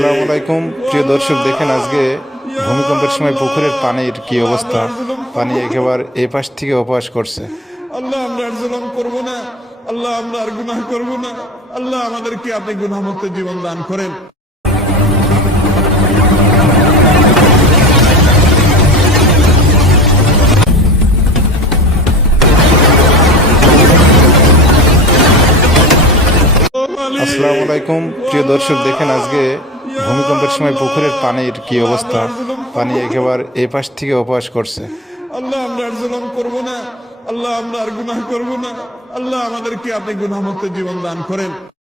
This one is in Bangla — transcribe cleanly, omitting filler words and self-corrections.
আসসালামু আলাইকুম প্রিয় দর্শক, দেখেন আজকে ভূমিকম্পের সময় পুকুরের পানির কি অবস্থা। পানি একেবারে এই পাশ থেকে ওপাশ করছে। আল্লাহ আমরা আর জুলুম করব না, আল্লাহ আমরা আর গুনাহ করব না। আল্লাহ আমাদেরকে আপনি গুনাহমুক্ত জীবন দান করেন। আসসালামু আলাইকুম প্রিয় দর্শক, দেখেন আজকে ভূমিকম্পের সময় পুকুরের পানির কি অবস্থা। পানি একেবারে এই পাশ থেকে ওপাশ করছে। আল্লাহ আমরা আর জুলুম করব না, আল্লাহ আমরা আর গুনাহ করব না। আল্লাহ আমাদেরকে আপনি গুনাহমুক্ত জীবন দান করেন।